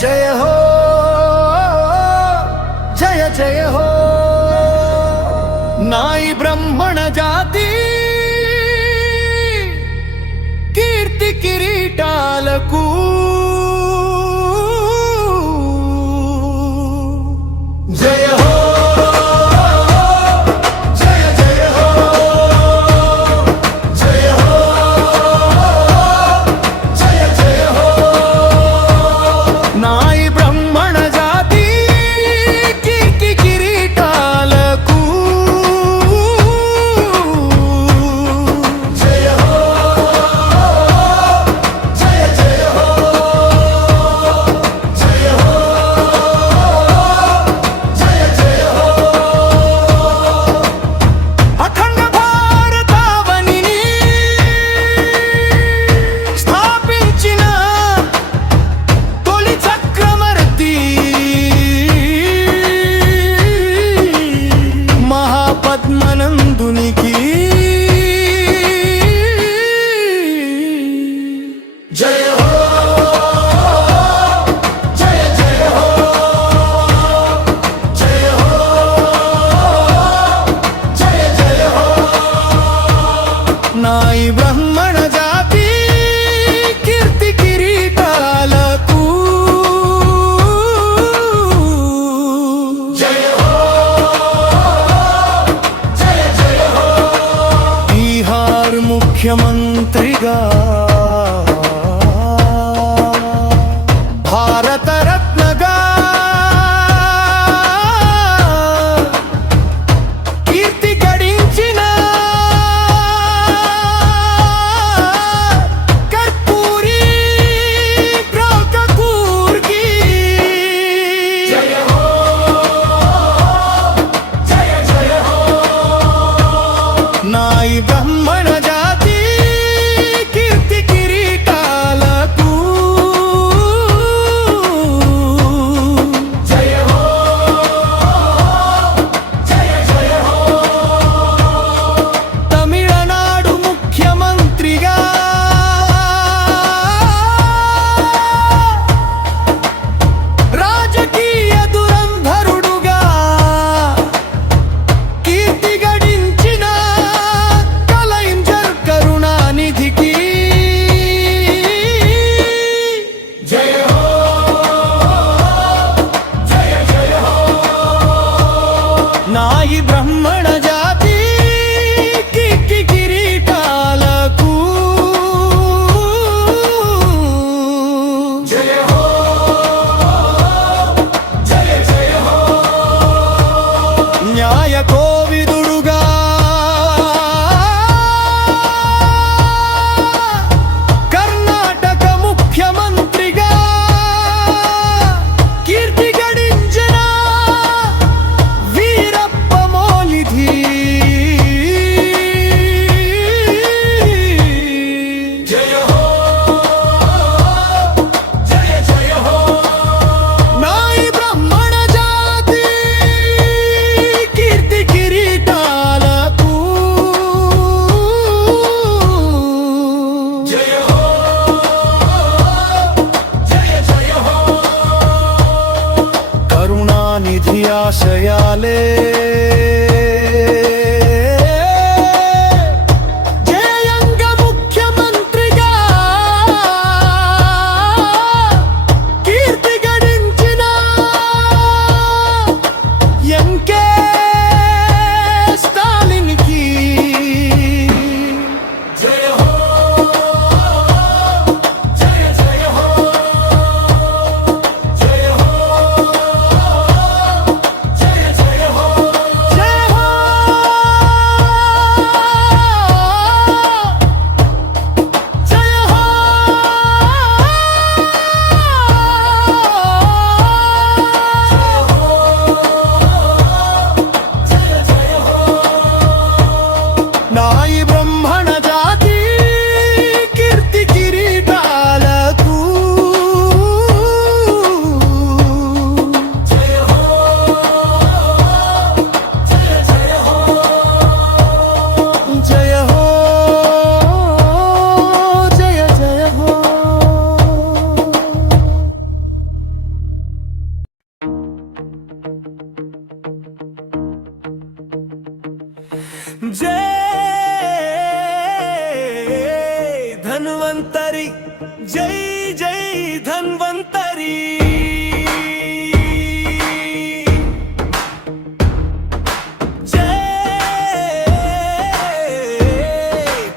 జయ హో జయ జయ హో నాయి బ్రహ్మణ జాతి కీర్తి కిరీటాలకు జయ హో జయ జయ హో జయ హో జయ జయ హో నాయి బ్రహ్మణ జాతి కీర్తి కిరీటాలకు జయ హో జయ జయ హో జయ హో జయ జయ హో అఖండ భారతావనిని స్థాపించిన తొలి చక్రవర్తి మహాపద్మనందునికి జయ హో జయ జయ హో జయ హో జయ జయ హో నాయి బ్రహ్మణ జాతి కీర్తి కిరీటాలకు జయ హో జయ జయ హో బీహార్ ముఖ్యమంత్రిగా భారత రత్నగా కీర్తి గడించిన కర్పూరి కపూర్కి జయ హో జయ జయ హో నాయి బ్రహ్మణ జాతి కీర్తి కిరీటాలకు జయ హో జయ జయ హో తమిళనాడు ముఖ్యమంత్రిగా రాజకీయ దురంధరుడుగా కీర్తి గడించిన కలైంజర్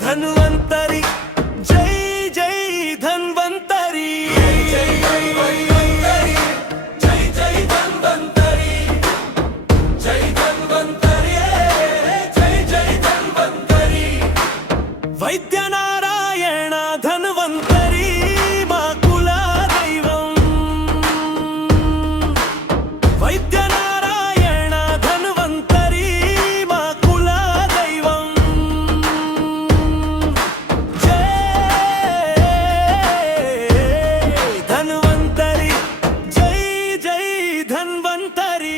ధన్వంతరి జై జై ధన్వంతరి వైద్యనారాయణ ధన్వంతరి మా కుల దైవం వైద్యనారాయణ ధన్వంతరి మా కుల దైవం జై ధన్వంతరి జై జై ధన్వంతరి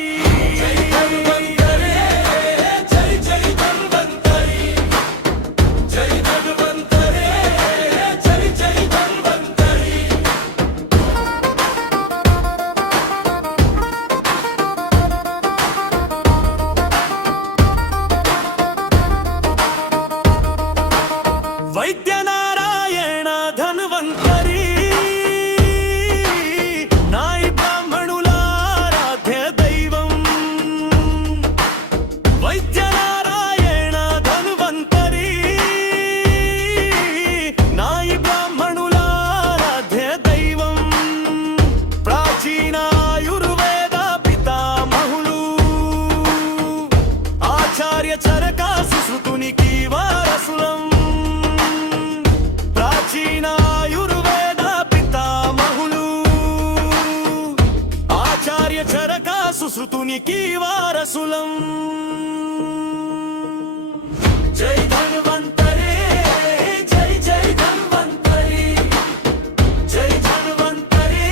వైద్యనారాయణ ధన్వంతరి నాయి బ్రాహ్మణుల ఆరాధ్య దైవం వైద్యనారాయణ ధన్వంతరి నాయి బ్రాహ్మణుల ఆరాధ్య దైవం ప్రాచీన ఆయుర్వేద పితామహులు ఆచార్య చరక సుశ్రుతునికి వారసులం ప్రాచీన ఆయుర్వేద పితామహులు ఆచార్య చరక సుశ్రుతునికి వారసులం జై ధన్వంతరి జై జై ధన్వంతరి జై ధన్వంతరి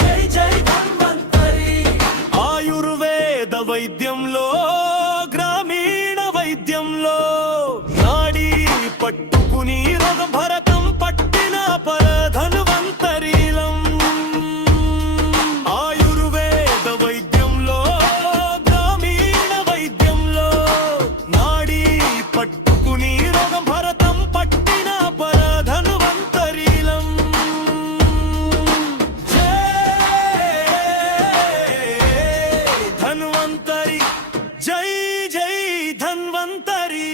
జై జై ధన్వంతరి ఆయుర్వేద వైద్యంలో గ్రామీణ వైద్యంలో నాడి పట్టుకుని రోగ భరతం పట్టిన పరధన్వంతరీలం ఆయుర్వేద వైద్యంలో గ్రామీణ వైద్యంలో నాడి పట్టుకుని రోగ భరతం పట్టిన పరధన్వంతరీలం జై ధన్వంతరి జై జై ధన్వంతరి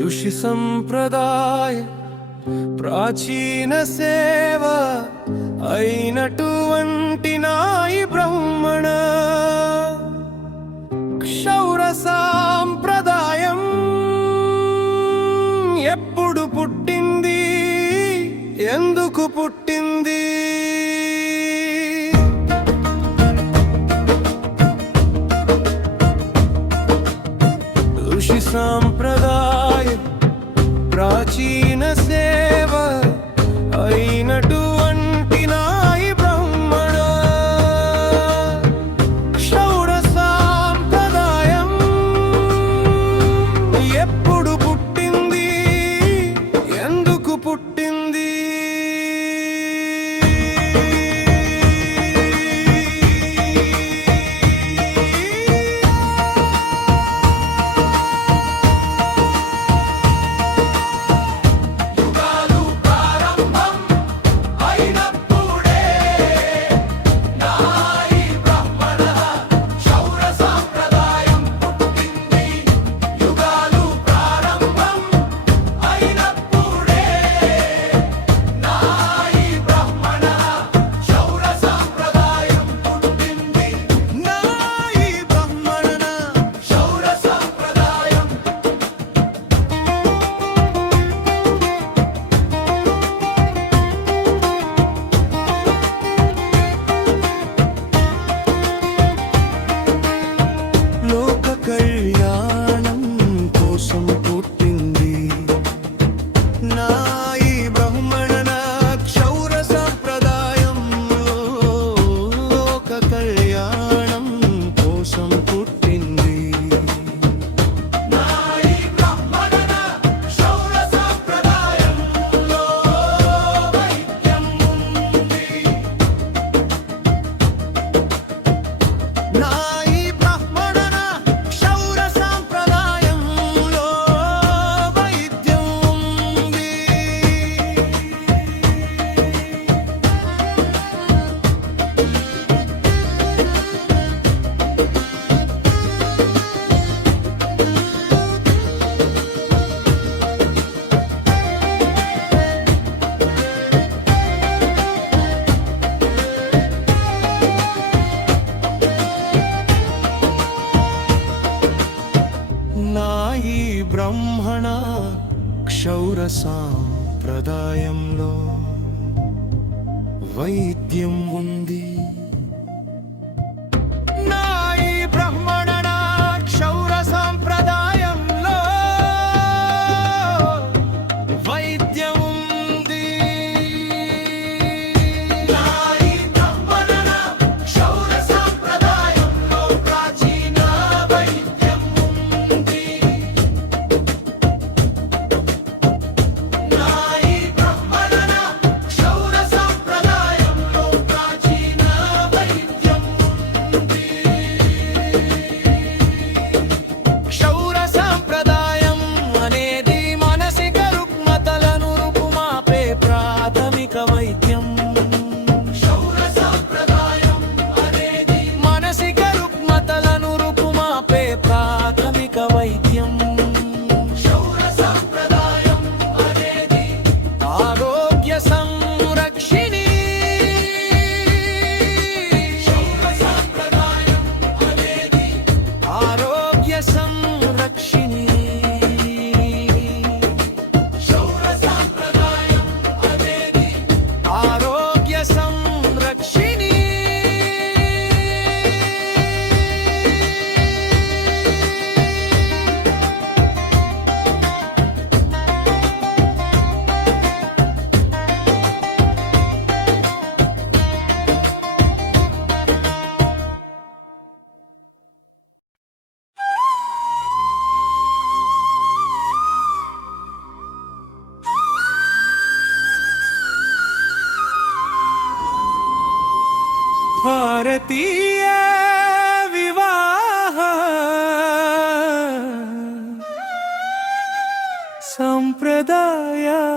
ఋషి సంప్రదాయ ప్రాచీన సేవ అయినటువంటి నాయి బ్రాహ్మణ క్షౌర సాంప్రదాయం ఎప్పుడు పుట్టింది ఎందుకు పుట్టింది ఋషి సాంప్రదాయ ప్రాచీన సేవ అయినటువంటి నాయి బ్రాహ్మణ క్షౌర సాంప్రదాయం ఎప్పుడు పుట్టింది ఎందుకు పుట్టింది నాయి బ్రహ్మణ క్షౌర సాంప్రదాయంలో వైద్యం ఉంది. నాయి బ్రహ్మణ క్షౌర సాంప్రదాయంలో వైద్యం ఉంది. నాయి బ్రహ్మణ క్షౌర సాంప్రదాయంలో ప్రాచీన వైద్యం ఉంది. నాయి బ్రహ్మణ క్షౌర సాంప్రదాయంలో ప్రాచీన వైద్యం ఉంది. క్షౌర సాంప్రదాయం అనేది మానసిక రుగ్మతలను రూపుమాపే ప్రాథమిక వైద్యం. క్షౌర సాంప్రదాయం అనేది మానసిక రుగ్మతలను రూపుమాపే ప్రాథమిక వైద్యం. క్షౌర సాంప్రదాయం అనేది ఆరోగ్య సంరక్షిణి. క్షౌర సాంప్రదాయం అనేది ఆరోగ్య సంరక్షిణి. క్షౌర సాంప్రదాయం అనేది ఆరోగ్య సంరక్షిణి. భారతీయ వివాహ సంప్రదాయాలలో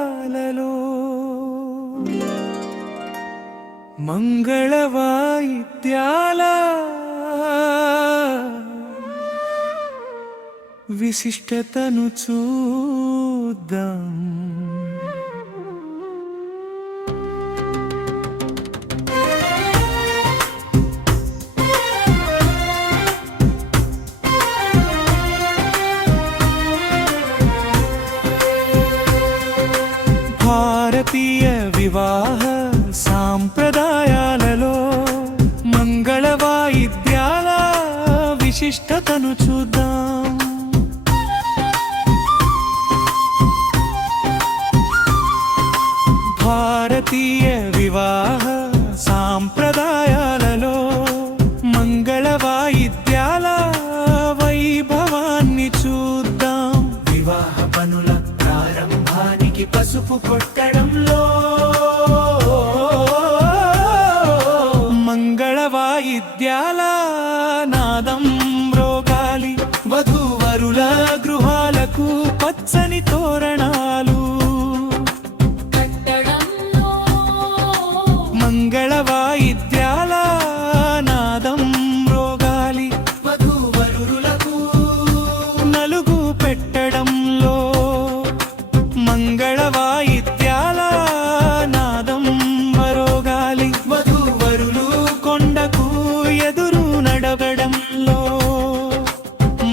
మంగళ వాయిద్యాల విశిష్టతను చూద్దాం. భారతీయ వివాహ సాంప్రదాయాలలో మంగళ వాయిద్యాల విశిష్టతను చూద్దాం. భారతీయ వివాహ సాంప్రదాయాలలో మంగళ వాయిద్యాల వైభవాన్ని చూద్దాం. వివాహ పనుల ప్రారంభానికి పసుపు కొట్టడంలో మంగళ వాయిద్యాల నాదం మ్రోగాలి. వధూవరుల గృహాలకు పచ్చని తోరణాలు. మంగళ వాయిద్యాల నాదం మ్రోగాలి. వధూవరులకు నలుగు పెట్టడంలో మంగళ వాయిద్యాల నాదం మరోగాలి. వధూవరులు కొండకు ఎదురు నడవడంలో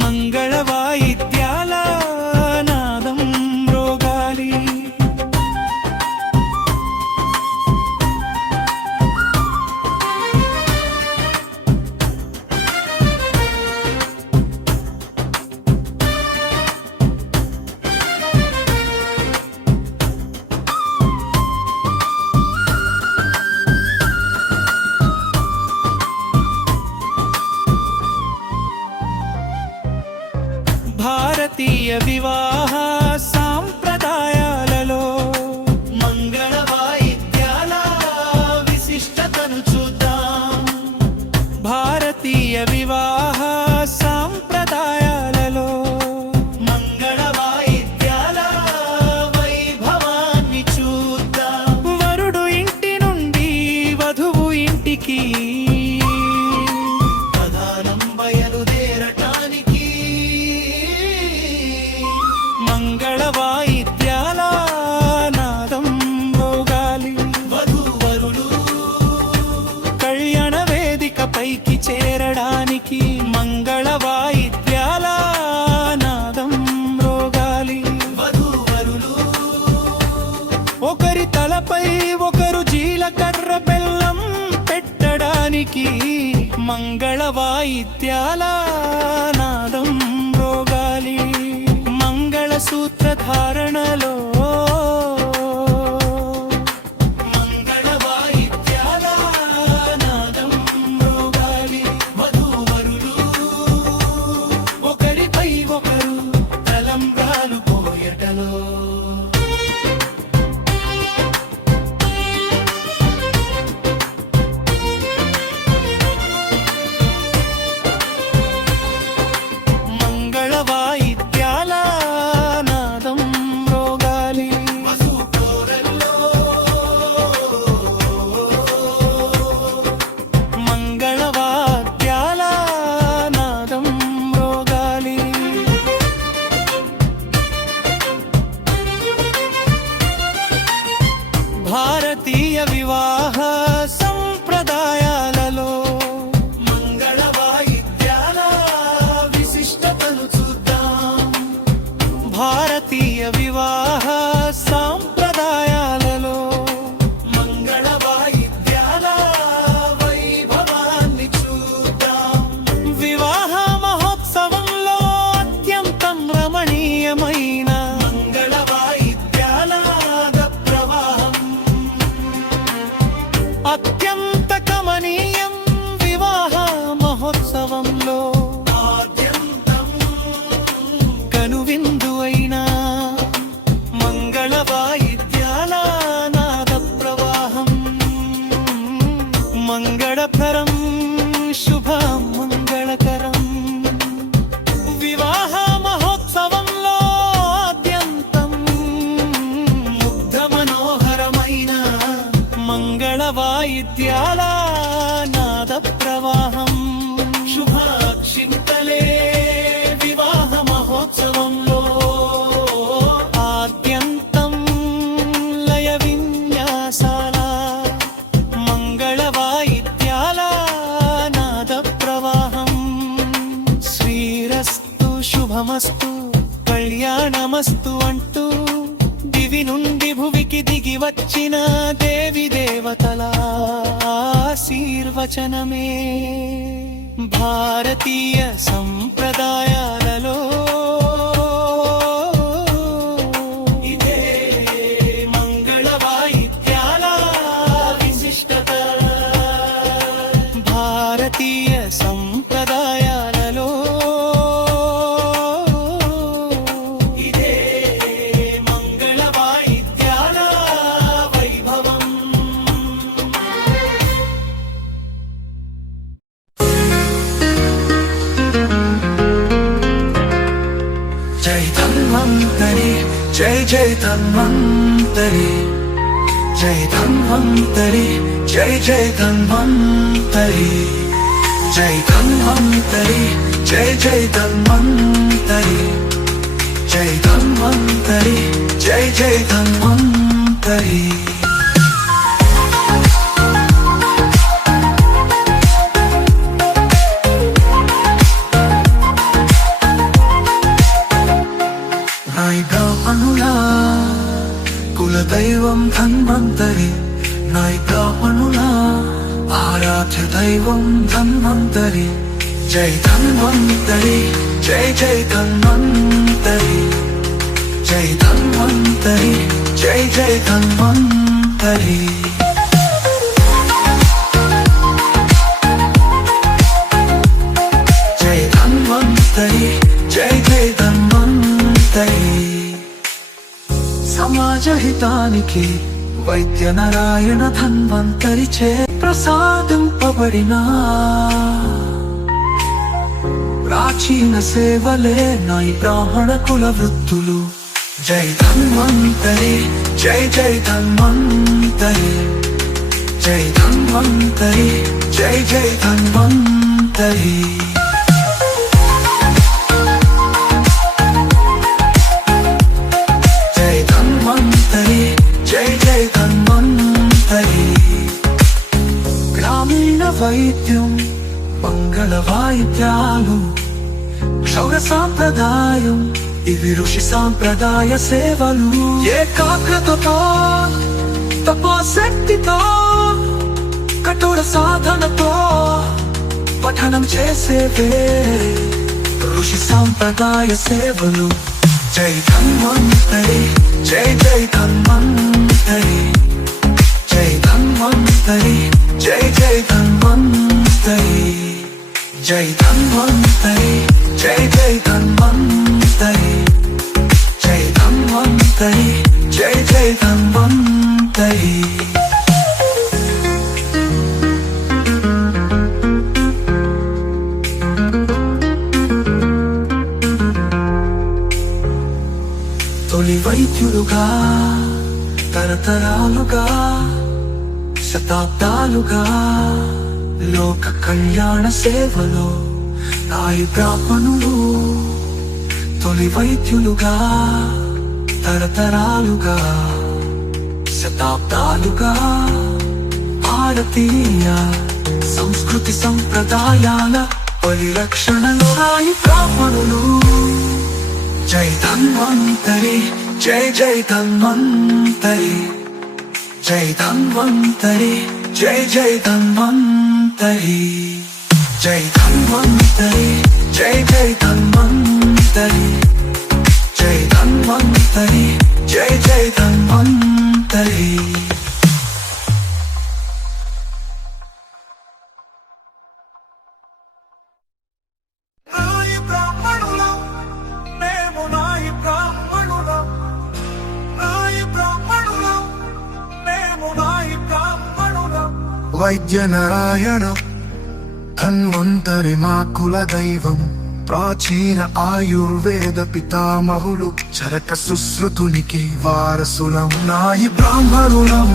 మంగళ వాయిద్యాల నాదం మ్రోగాలి. భారతీయ వివాహ సాంప్రదాయాలలో మంగళ వాయిద్యాల విశిష్టతను చూద్దాం. భారతీయ వివాహ సాంప్రదాయాలలో మంగళ వాయిద్యాల వైభవాన్ని చూద్దాం. వరుడు ఇంటి నుండి వధువు ఇంటికి ప్రధానం బయలుదేరటానికి మంగళ వాయిద్యాల నాదం మోగాలి. వధూవరులు కళ్యాణ వేదిక పైకి చేరడానికి మంగళ వాయిద్యాల నాదం మోగాలి. వధూవరులు ఒకరి తలపై ఒకరు జీలకర్ర బెల్లం పెట్టడానికి మంగళ వాయిద్యాల నాదం మోగాలి. మంగళ సూత్రధారణలో మంగళ వాయిద్యాల నాదం మోగాలి. వధూవరులు ఒకరిపై ఒకరు తలంబ్రాలు పోయటలో భారతీయ వివాహ సంప్రదాయాలలో మంగళ వాయిద్యాల విశిష్టతను చూద్దాం. భారతీయ వివాహ సంప్రదాయాలలో మంగళ వాయిద్యాల వైభవాన్ని చూద్దాం. వివాహ మహోత్సవంలో అత్యంతం రమణీయమైన మంగళ వాయిద్యాల అత్యంత కమనీయం. వివాహ మహోత్సవంలో ఆద్యంతం కనువిందు అయిన మంగళ వాయిద్యాల నాద ప్రవాహం మంగళకరం శుభ మంగళకరం. వివాహ మహోత్సవంలో ఆద్యంతం ముగ్ధ మనోహరమైన మంగళ వాయిద్యాల నాద ప్రవాహం శుభాక్షింతలే. వివాహ మహోత్సవంలో ఆద్యంతం లయ విన్యాసాల మంగళ వాయిద్యాల నాద ప్రవాహం. శ్రీరస్తు శుభమస్తు కళ్యాణమస్తు అంటూ దివి నుండి భువికి దిగి వచ్చిన దేవి దేవతల ఆశీర్వచనమే భారతీయ సంప్రదాయాలలో ఇదే మంగళ వాయిద్యాల విశిష్టత. భారతీయ సంప్రదాయాలలో జై జై ధన్వంతరి జై ధన్వంతరి జై జై ధన్వంతరి జై ధన్వంతరి జై జై ధన్వంతరి జై ధన్వంతరి జై జై ధన్వంతరి. కులదైవం ధన్వంతరి నాయ బ్రాహ్మణుల ఆరాధ్య దైవం ధన్వంతరి. జై ధన్వంతరి జై జై ధన్వంతరి జై ధన్వంతరి జై జై ధన్వంతరి. జై ధన్వంతరి జై జై ధన్వంతరి. సమాజ హితానికి వైద్య నారాయణ ధన్వంతరి చే ప్రసాదింపబడిన ప్రాచీన సేవలే నాయ బ్రాహ్మణ కుల వృత్తులు. జై ధన్వంతరి జై జై ధన్వంతరి జై ధన్వంతరి జై జై ధన్వంతరి. వాయిద్యాలు క్షౌర సాంప్రదాయం ఇవి ఋషి సాంప్రదాయ సేవలు ఏకాగ్రతతో తపోశక్తితో కఠోర సాధనతో పఠనం చేసేవే ఋషి సాంప్రదాయ సేవలు జై ధన్వంతరి జై జై ధన్వంతరి జై ధన్వంతరి జై జై ధన్వంతరి జై ధన్వంతరి జై జై ధన్వంతరి జై ధన్వంతరి జై జై ధన్వంతరి తొలి వైద్యులుగా తరతరాలుగా శతాబ్దాలుగా లోక కళ్యాణ సేవలో నాయి బ్రాహ్మణులు తొలి వైద్యులుగా తరతరాలుగా శతాబ్దాలుగా భారతీయ సంస్కృతి సంప్రదాయాల పరిరక్షణలో నాయి బ్రాహ్మణులు జై ధన్వంతరి జై జై ధన్వంతరి జై ధన్వంతరి జై జై ధన్వంతరి జై ధన్వంతరి జై జై ధన్వంతరి జై ధన్వంతరి జై జై ధన్వంతరి వైద్య నారాయణ ధన్వంతరి మా కుల దైవం ప్రాచీన ఆయుర్వేద పితామహులు చరక సుశ్రుతునికి వారసులం నాయి బ్రాహ్మణులం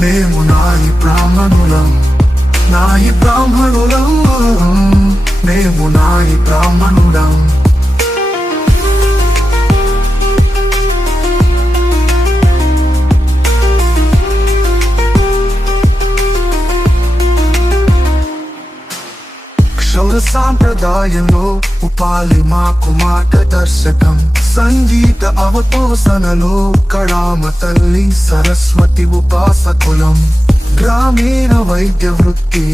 మేము నాయి బ్రాహ్మణులం నాయి బ్రాహ్మణులం మేము నాయి బ్రాహ్మణులం క్షౌర సాంప్రదాయంలో ఉపాలి మాకు మార్గదర్శకం సంగీత అవపోసనలో కళామ తల్లి సరస్వతి ఉపాసకులం గ్రామీణ వైద్య వృత్తి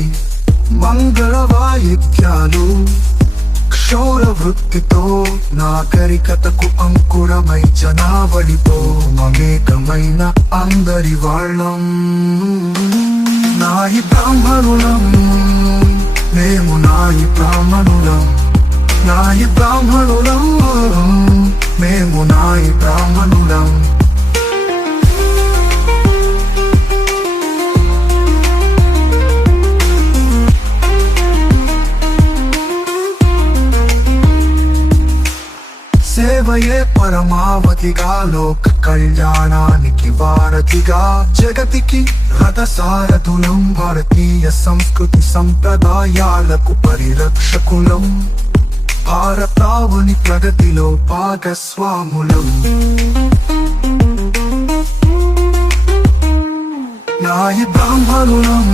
మంగళ వాయిద్యాలు క్షౌర వృత్తితో నాగరికతకు అంకురమై జనావళితో మమేకమైన అందరి వాళ్ళం నాయి బ్రాహ్మణులం మేము నాయి బ్రాహ్మణులం నాయి బ్రాహ్మణులం మేము నాయి బ్రాహ్మణులం సేవయే పరమావధిగా లోక కళ్యాణానికి వారధిగా జగతికి రథసారథులం భారతీయ సంస్కృతి సంప్రదాయాలకు పరిరక్షకులం భారతావని ప్రగతిలో భాగస్వాములం నాయి బ్రాహ్మణులం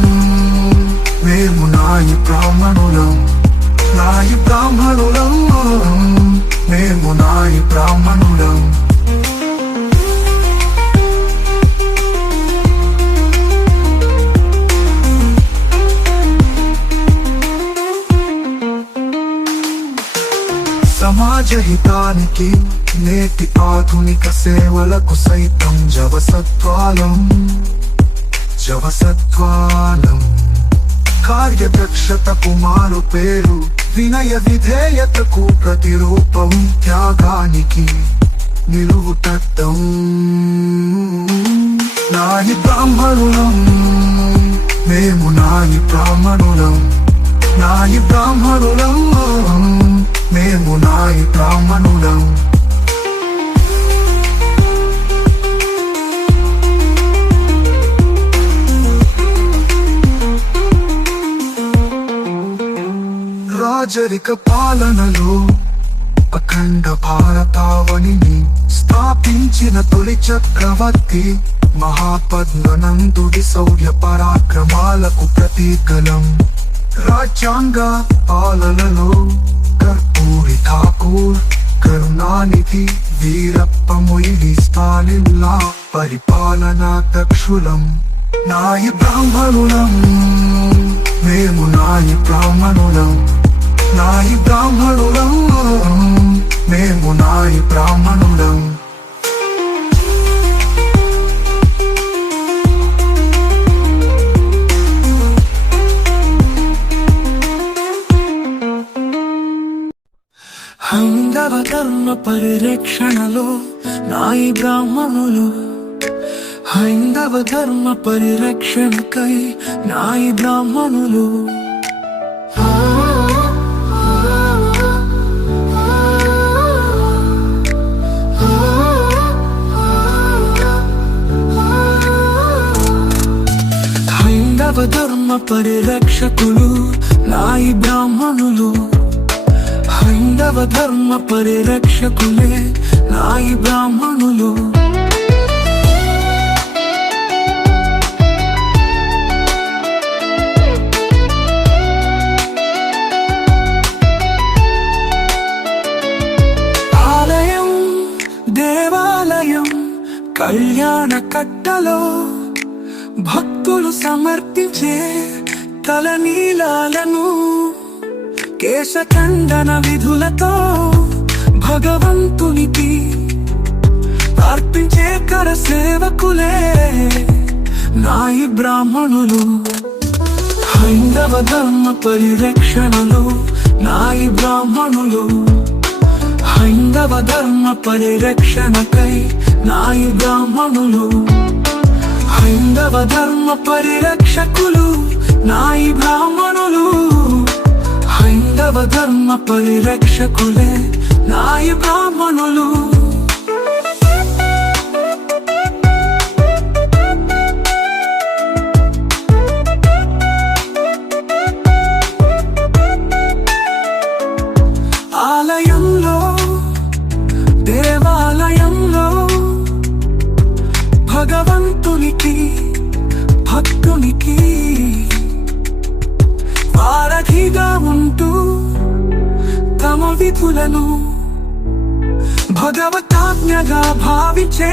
మేము నాయి బ్రాహ్మణులం నాయి బ్రాహ్మణులం మేము నాయి బ్రాహ్మణులం సమాజ హితానికి నేటి ఆధునిక సేవలకు సైతం జవసత్వాలం కార్యదక్షతకు మారు పేరు వినయ విధేయతకు ప్రతిరూపం త్యాగానికి నిలువుటద్దం నాయి బ్రాహ్మణులం మేము నాయి బ్రాహ్మణులం నాయి బ్రాహ్మణులం మేము నాయి బ్రాహ్మణులం రాజరిక పాలనలో అఖండ భారతావనిని స్థాపించిన తొలి చక్రవర్తి మహాపద్మనందుడి శౌర్య పరాక్రమాలకు ప్రతీకలం రాజ్యాంగ పాలనలో కర్పూరి ఠాకూర్, కరుణానిధి, వీరప్ప మొయిలి, స్టాలిన్లా పరిపాలనా దక్షులం. నాయి బ్రాహ్మణులం, మేము నాయి బ్రాహ్మణులం. నాయి బ్రాహ్మణులం, మేము నాయి బ్రాహ్మణులం. హైందవ ధర్మ పరిరక్షణలో నాయి బ్రాహ్మణులు. హైందవ ధర్మ పరిరక్షణకై నాయి బ్రాహ్మణులు. హైందవ ధర్మ పరిరక్షకులు నాయి బ్రాహ్మణులు. హైందవ ధర్మ పరిరక్షకులే నాయి బ్రాహ్మణులు. ఆలయం, దేవాలయం, కళ్యాణ కట్టలో భక్తులు సమర్పించే తలనీలాలను కేశఖండన విధులతో భగవంతునికి అర్పించే కర సేవకులే నాయి బ్రాహ్మణులు. హైందవ ధర్మ పరిరక్షణలో నాయి బ్రాహ్మణులు. హైందవ ధర్మ పరిరక్షణకై నాయి బ్రాహ్మణులు. హైందవ ధర్మ పరిరక్షకులు నాయి బ్రాహ్మణులు. హైందవ ధర్మ పరిరక్షకులే నాయి బ్రాహ్మణులు. ఆలయంలో, దేవాలయంలో భగవంతునికి, భక్తునికి వారధిగా ఉంటూ తమ విధులను భగవతాజ్ఞగా భావించే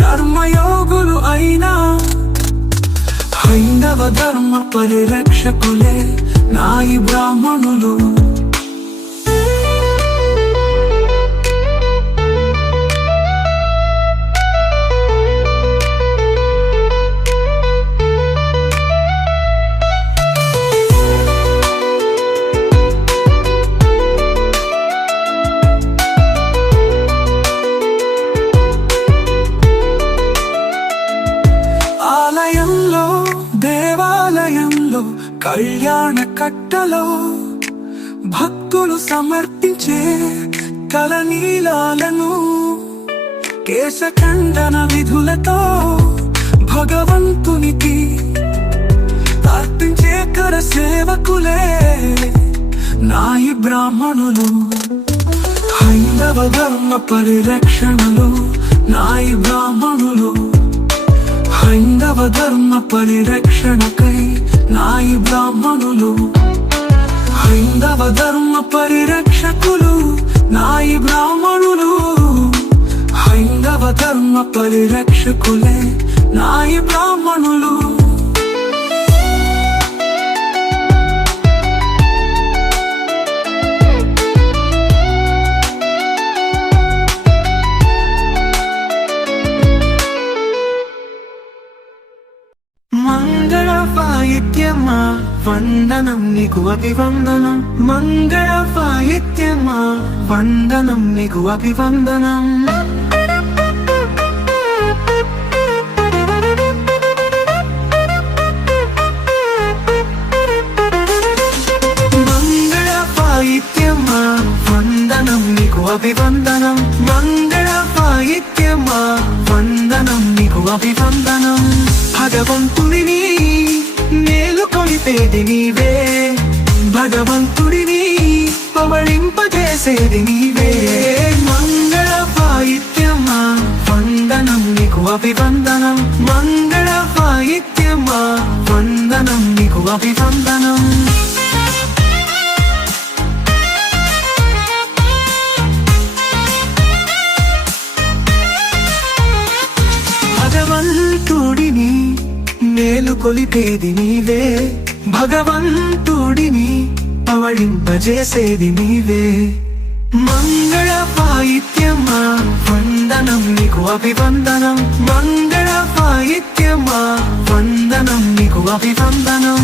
కర్మయోగులు అయినా హైందవ ధర్మ పరిరక్షకులే నాయి బ్రాహ్మణులు. ఆలయంలో, దేవాలయంలో, కళ్యాణ కట్టలో భక్తులు సమర్పించే తలనీలాలను కేశఖండన విధులతో భగవంతునికి అర్పించే కర సేవకులే నాయి బ్రాహ్మణులు. హైందవ ధర్మ పరిరక్షణలో నాయి బ్రాహ్మణులు. హైందవ ధర్మ పరిరక్షణకై నాయి బ్రాహ్మణులు. హైందవ ధర్మ పరిరక్షకులు నాయి బ్రాహ్మణులు. హైందవ ధర్మ పరిరక్షకులే నాయి బ్రాహ్మణులు. మంగళ వాయిద్యమా వందనం నీకు అభివందనం. మంగళ వాయిద్యమా వందనం నీకు అభివందనం. మంగళ వాయిద్యమా వందనం నీకు అభివందనం. మంగళ వాయిద్యమా వందనం నీకు అభివందనం. భగవంతుడిని మేలుకొలిపేది నీవే. భగవంతుడిని పవళింపజేసేది నీవే. మంగళ వాయిద్యమా వందనం నీకు అభివందనం. మంగళ వాయిద్యమా వందనం నీకు అభివందనం. పలికేది నీవే, భగవంతుడిని పవళింపజేసేది నీవే. మంగళ వాయిద్యమా వందనం నీకు అభివందనం, మంగళ వాయిద్యమా వందనం నీకు అభివందనం.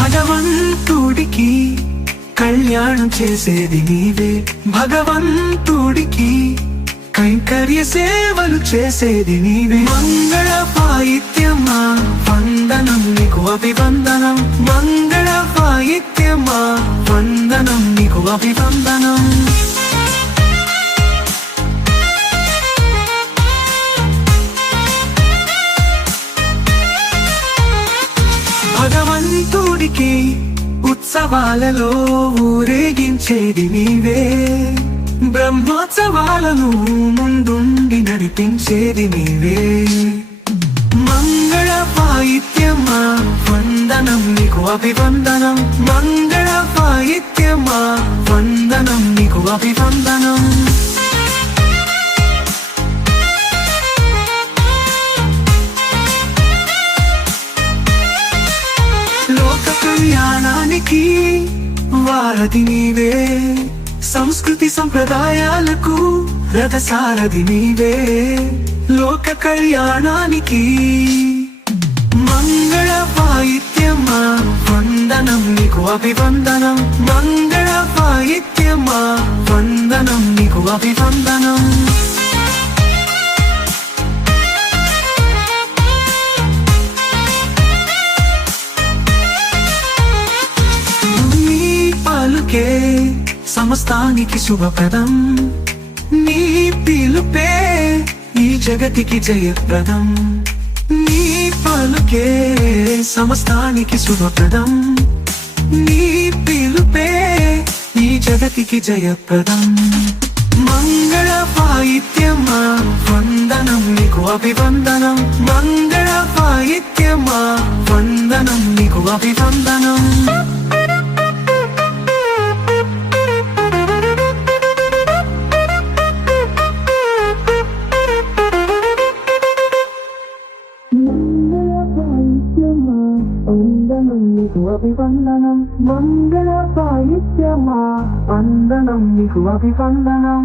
భగవంతుడికి కళ్యాణం చేసేది నీవే, భగవంతుడికి కైంకర్య సేవలు చేసేది నీవే. మంగళ వాయిద్యమా వందనం నీకు అభివందనం, మంగళ వాయిద్యమా వందనం నీకు అభివందనం. భగవంతుడికి ఉత్సవాలలో ఊరేగించేది నీవే, బ్రహ్మోత్సవాలను ముందుండి నడిపించేది నీవే. మంగళ వాయిద్యమా వందనం నీకు అభివందనం, మంగళ వాయిద్యమా వందనం నీకు అభివందనం. లోక కళ్యాణానికి వారధి నీవే, సంస్కృతి సంప్రదాయాలకు రథసారథి నీవే. లోక కళ్యాణానికి మంగళ వాయిద్యమా వందనం నీకు అభివందనం, మంగళ వాయిద్యమా వందనం నీకు అభివందనం. నీ పలుకే సమస్తానికి శుభప్రదం, నీ పిలుపే ఈ జగతికి జయప్రదం. నీ పలుకే సమస్తానికి శుభప్రదం, నీ పిలుపే ఈ జగతికి జయప్రదం. మంగళ వాయిద్యమా వందనం నీకు అభివందనం, మంగళ వాయిద్యమా వందనం నీకు అభివందనం. అభివందనం మంగళ వాయిద్యమా వందనం నీకు అభివందనం.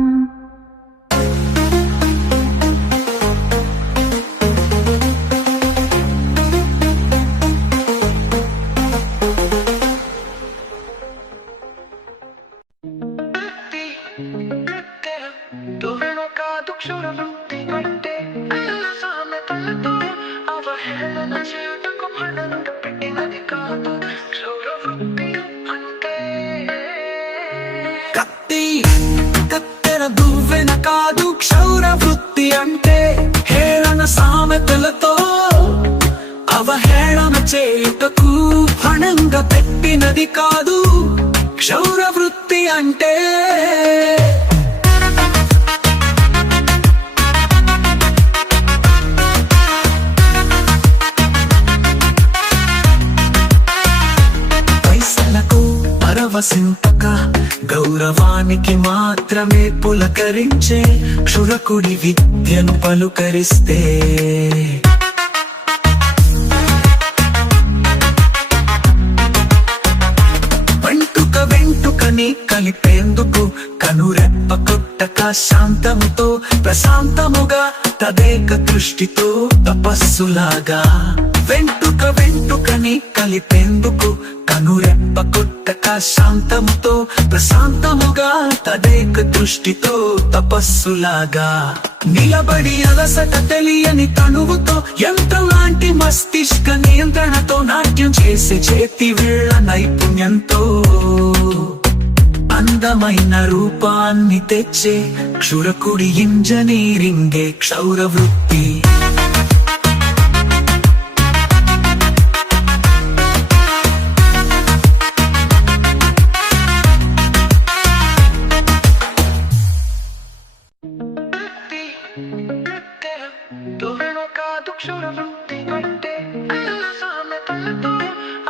కత్తెర దువ్వెన కాదు క్షౌర వృత్తి అంటే, హేళన సామెతలతో అవహేళన చేయుటకు పణంగా పెట్టినది కాదు క్షౌర వృత్తి అంటే. పైసలకు పరవశింపక గౌరవానికి మాత్రమే పులకరించే క్షురకుడి విద్యను పలుకరిస్తే, వెంటుకని కలిపేందుకు కనురెప్ప కొట్టక శాంతముతో ప్రశాంతముగా తదేక దృష్టితో తపస్సులాగా. వెంటుకని కలిపేందుకు కనురెప్ప కొట్టక శాంతముతో ప్రశాంతముగా తదేక దృష్టితో తపస్సులాగా. నిలబడి అలసట తెలియని తనువుతో యంత్రం లాంటి మస్తిష్క నియంత్రణతో నాట్యం చేసే చేతి వేళ్ల నైపుణ్యంతో అందమైన రూపాన్ని తెచ్చే క్షురకుడి ఇంజనీరింగే క్షౌర వృత్తి.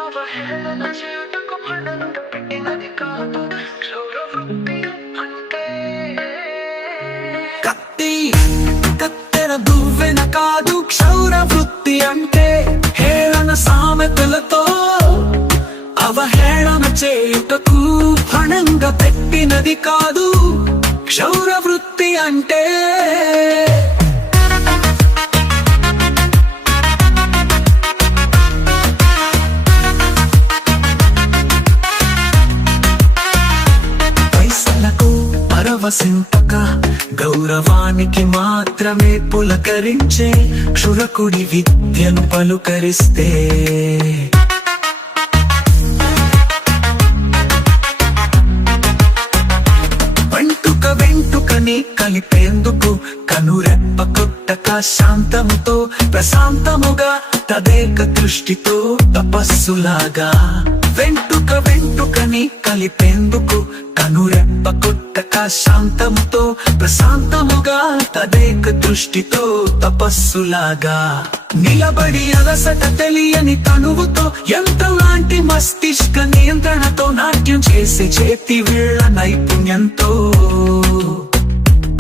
అవహేళన చేయుటకు పణంగా పెట్టినది కాదు క్షౌర వృత్తి అంటే. వేదన కాదు క్షౌర వృత్తి అంటే. హేళన సామెతలతో అవహేళన చేయుటకు పణంగా పెట్టినది కాదు క్షౌర వృత్తి అంటే. పైసలకు పరవశింపక గౌరవానికి మాత్రమే పులకరించే క్షురకుడి విద్యను పలుకరిస్తే వెంటుకని కలిపేందుకు కనురెప్ప కొట్టక శాంతముతో ప్రశాంతముగా తదేక దృష్టితో తపస్సులాగా. వెంటుకని కలిపేందుకు కనురెప్ప కొట్టక శాంతముతో ప్రశాంతముగా తదేక దృష్టితో తపస్సులాగా. నిలబడి అలసట తెలియని తనువుతో యంత్రం లాంటి మస్తిష్క నియంత్రణతో నాట్యం చేసే చేతి వేళ్ల నైపుణ్యంతో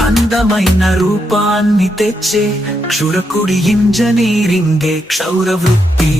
అందమైన రూపాన్ని తెచ్చే క్షురకుడి ఇంజనీరింగే క్షౌర వృత్తి.